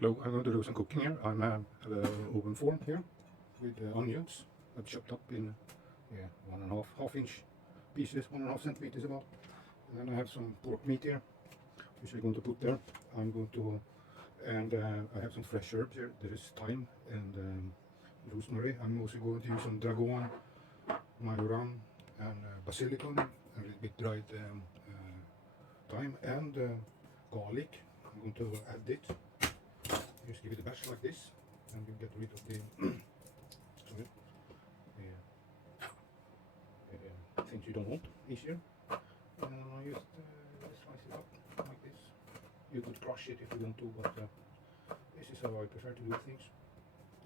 Hello, I'm going to do some cooking here. I have an oven form here with onions. I've chopped up in 1.5 inch pieces, 1.5 centimeters about. And then I have some pork meat here, which I'm going to put there. I have some fresh herbs here. There is thyme and rosemary. I'm also going to use some dragon, majoram, and basilicum, a little bit dried thyme and garlic. I'm going to add it. Just give it a bash like this, and you get rid of the things you don't want easier. And just slice it up like this. You could crush it if you want to, but this is how I prefer to do things.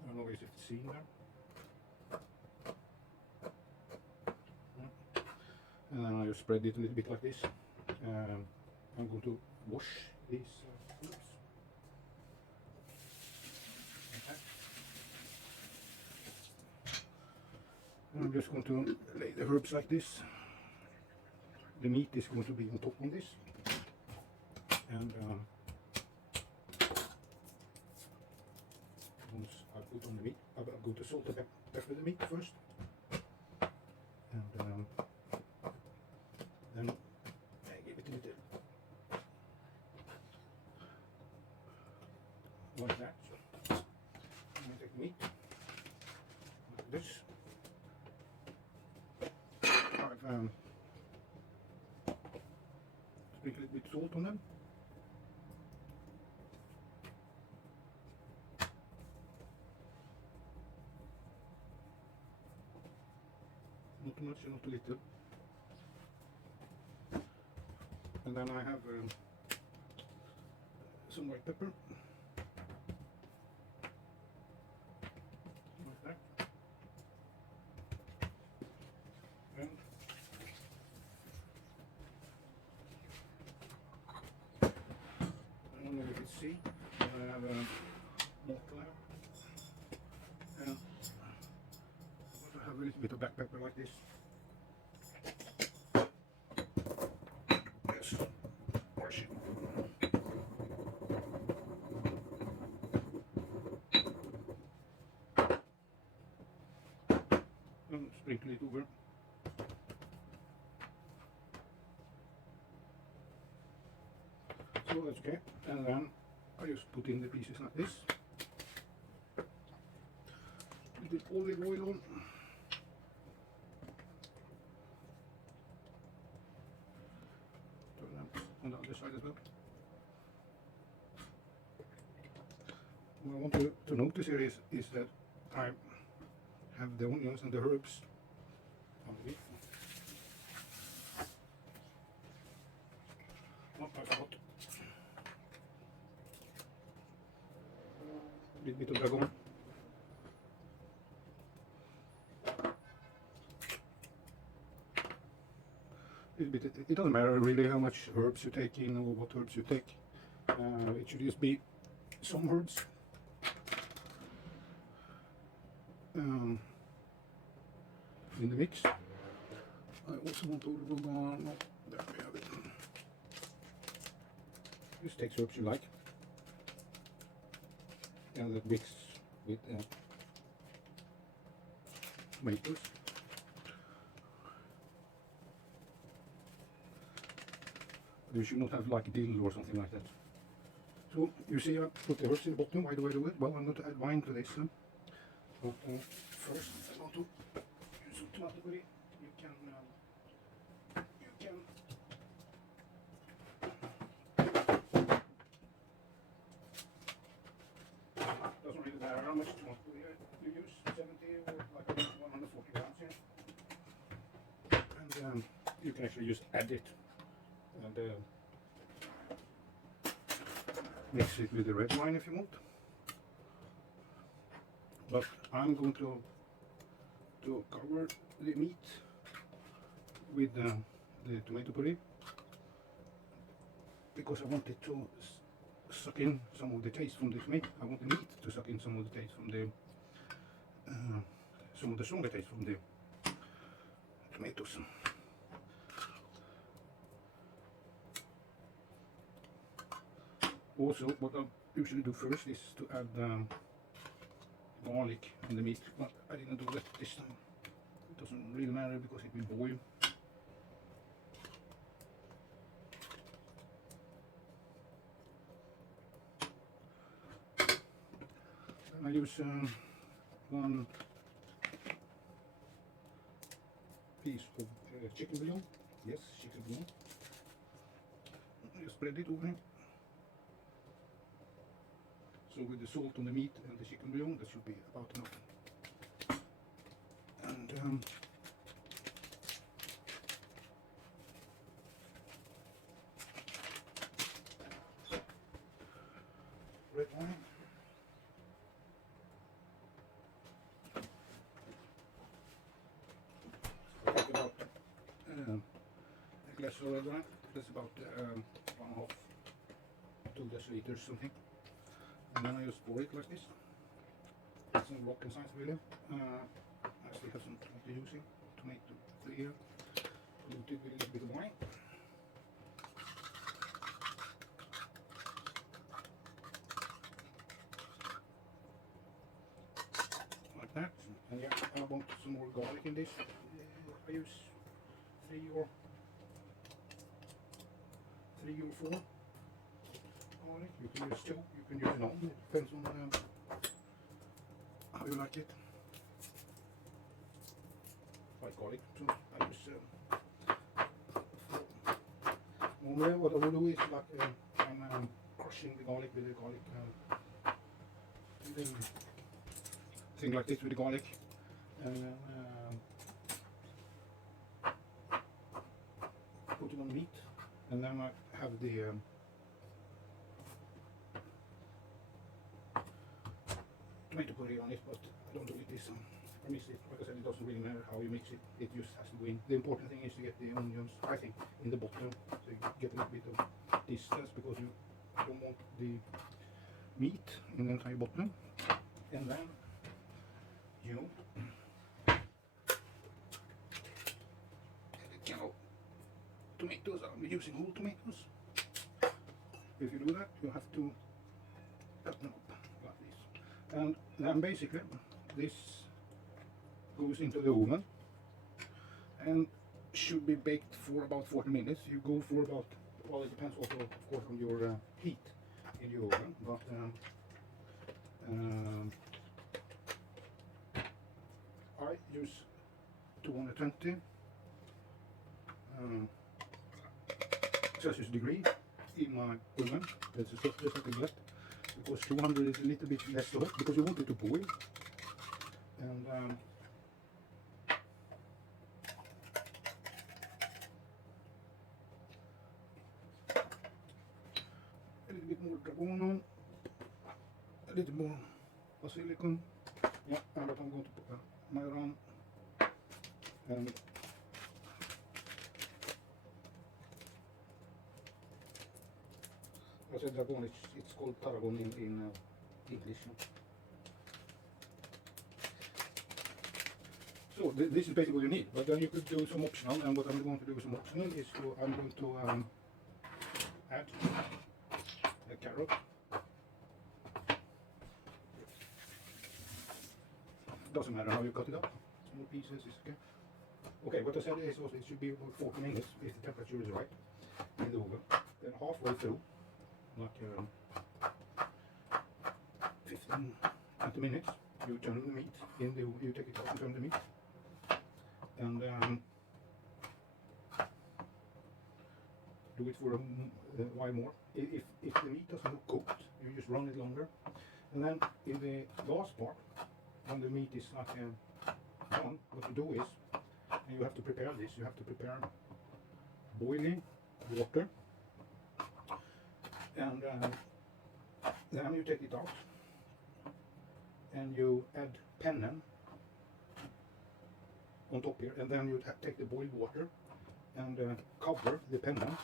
I don't know if it's seen there. And then I just spread it a little bit like this. I'm going to wash these herbs. I'm just going to lay the herbs like this. The meat is going to be on top of this. And once I put on the meat, I'm going to salt and pepper the meat first. And then I give it a little like that. And I take the meat like this. I've sprinkle a little bit salt on them. Not too much and not too little. And then I have some white pepper. Like that. And I don't know if you can see, but I have a mortar here. And I'm going to have a little bit of black pepper like this. Yes, wash it. And sprinkle it over. So that's okay, and then I just put in the pieces like this. A little bit olive oil on. Turn them on the other side as well. What I want to notice here is that I have the onions and the herbs underneath. Oh, I forgot. A little bit of dragon. It doesn't matter really how much herbs you take in or what herbs you take. It should just be some herbs. In the mix. I also want to go on. Oh, there we have it. Just take herbs you like. And that mix with tomatoes. You should not have like dill or something like that. So you see I put the herbs in the bottom. Why do I do it? Well, I'm going to add wine to this. But first I want to use some tomato puree. You can doesn't really matter how much tomato puree you use, 70 or like 140 grams here. And you can actually just add it and mix it with the red wine if you want. But I'm going to cover the meat with the tomato puree because I want it to suck in some of the taste from this meat. I want the meat to suck in some of the taste from the stronger taste from the tomatoes. Also, what I'm usually do first is to add garlic in the meat, but I didn't do that this time. It doesn't really matter because it will boil. Then I use one piece of chicken bouillon. Yes, chicken bouillon. You spread it over here. So with the salt on the meat and the chicken bouillon, that should be about enough. And red wine. So take about a glass of red wine. That's about 1.5 to 2 deciliters something. And then I just pour it like this. It's some rock inside really. I still have some tomato using, tomato here. Dilute it with a little bit of wine. Like that. And yeah, I want some more garlic in this. I use 3 or 4 garlic. You can use 2, you can use none. It depends on how you like it. Like garlic, so I use normally what I will do is like I'm crushing the garlic with the garlic thing like this with the garlic, and then put it on meat, and then I have the tomato puree on it, but I don't do it this time. I mix it, like I said, it doesn't really matter how you mix it, it just has to go in. The important thing is to get the onions, I think, in the bottom, so you get a little bit of distance, because you don't want the meat in the entire bottom. And then you kind of tomatoes, I'm using whole tomatoes. If you do that, you have to cut them up like this. And then basically this goes into the oven and should be baked for about 40 minutes. You go for about, well, it depends also of course on your heat in the oven, but I use 220 Celsius degree in my oven. That's just like that, because 200 is a little bit less hot because you want it to boil. And a little bit more dragon, a little more basilicum. Yeah, and what I'm going to put my ram, and I said dragon, it's called tarragon in English. So this is basically what you need, but then you could do some optional, and what I'm going to do some optional is I'm going to add a carrot. Doesn't matter how you cut it up, small pieces is okay. Okay, what I said is also it should be about 40 minutes if the temperature is right in the oven. Then halfway through, like 15, 20 minutes, you turn the meat in the, you take it out and turn the meat. And do it for a while more. If the meat doesn't look cooked, you just run it longer. And then in the last part, when the meat is like done, what you do is, and you have to prepare this, you have to prepare boiling water, and then you take it out and you add penne on top here, and then you take the boiled water and cover the penne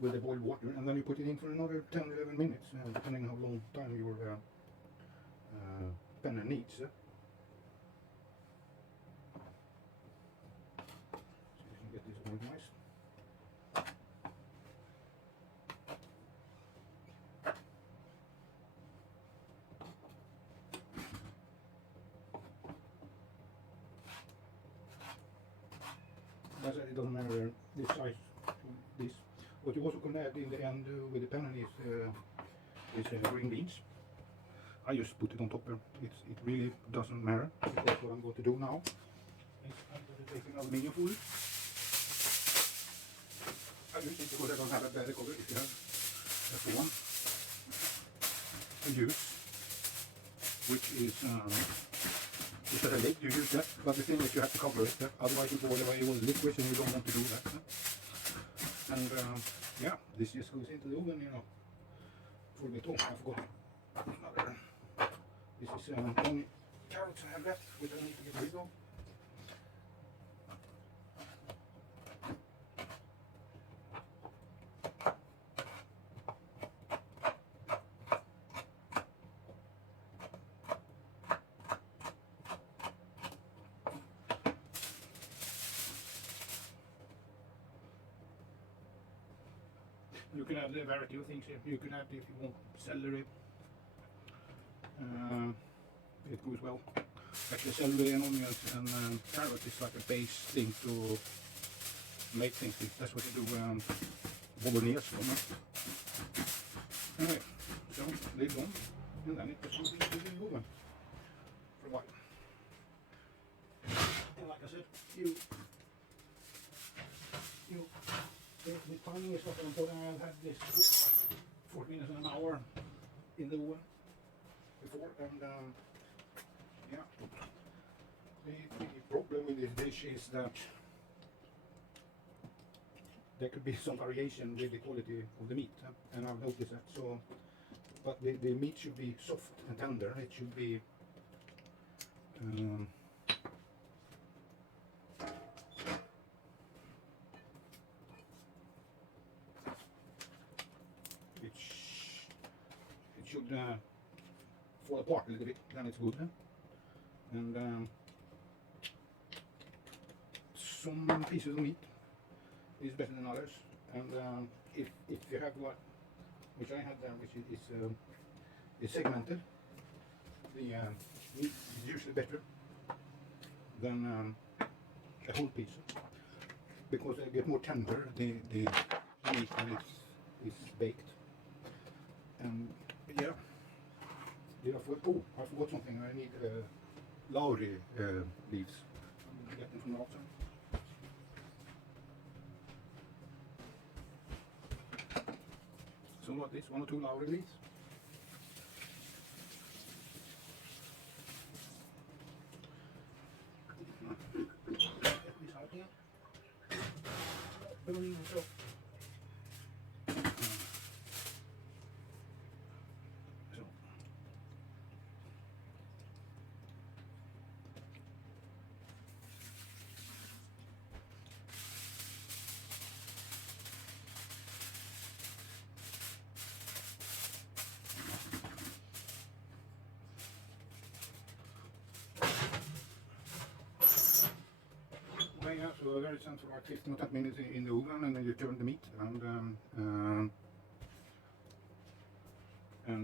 with the boiled water, and then you put it in for another 10-11 minutes, depending on how long time your penne needs. So you can get this organized. I said it doesn't matter this size to this. What you also can add in the end with the penne is green beans. I just put it on top there. It really doesn't matter, because what I'm going to do now is I'm going to take an aluminium foil. I use it because I don't have a better cover. If you have, that's the one I use, which is instead of lid, you use that, but the thing is you have to cover it, otherwise you boil away all the liquids and you don't want to do that. And yeah, this just goes into the oven, you know, for me too. I forgot another. This is only carrots I have left, which I need to get rid of. You can add a variety of things here. You can add, if you want, celery. It goes well. Actually, celery and onions and carrot is like a base thing to make things with. That's what you do bolognese from it. Anyway, so lid on, and then it goes into the oven for a while. And like I said, the timing is not very important. I've had this 40 minutes and an hour in the oven before, and yeah. The problem with this dish is that there could be some variation with the quality of the meat, and I've noticed that. So, but the meat should be soft and tender. It should be it should fall apart a little bit, then it's good. And some pieces of meat is better than others, and if you have what, which I had there, which is segmented, the meat is usually better than a whole piece, because they get more tender, the meat when it's baked. And yeah, I forgot something. I need lauri leaves. I'm get them from the outside. So what, this 1 or 2 lauri leaves. Get this out here. Boom, so. Yeah, so there it's for like 15 or 20 minutes in the oven, and then you turn the meat, and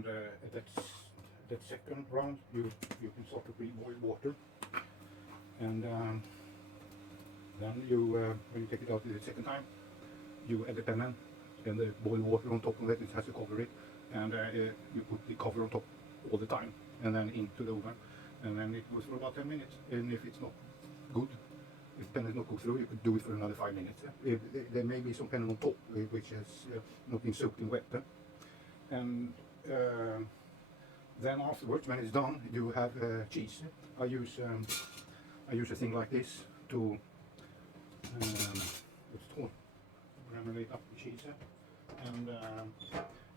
at that second round you can start to pre-boil water, and then you when you take it out the second time, you add the penne and the boiled water on top of it. It has to cover it, and you put the cover on top all the time, and then into the oven, and then it goes for about 10 minutes. And if it's not good, if penne is not cooked through, you could do it for another 5 minutes. There may be some penne on top, which has not been soaked in wet. And then afterwards, when it's done, you have cheese. I use a thing like this to what's it called? Granulate up the cheese. And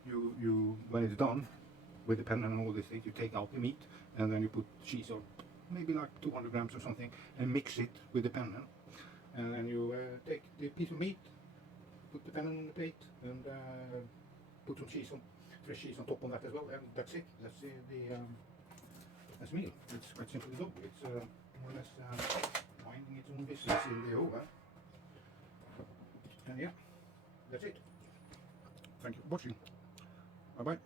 you when it's done with the penne and all these things, you take out the meat, and then you put cheese on. Maybe like 200 grams or something, and mix it with the penne. And then you take the piece of meat, put the penne on the plate, and put some cheese on, fresh cheese on top of that as well, and that's it. That's that's meal. It's quite simple to do. It's more or less minding its own business in the oven. And yeah, that's it. Thank you for watching. Bye bye.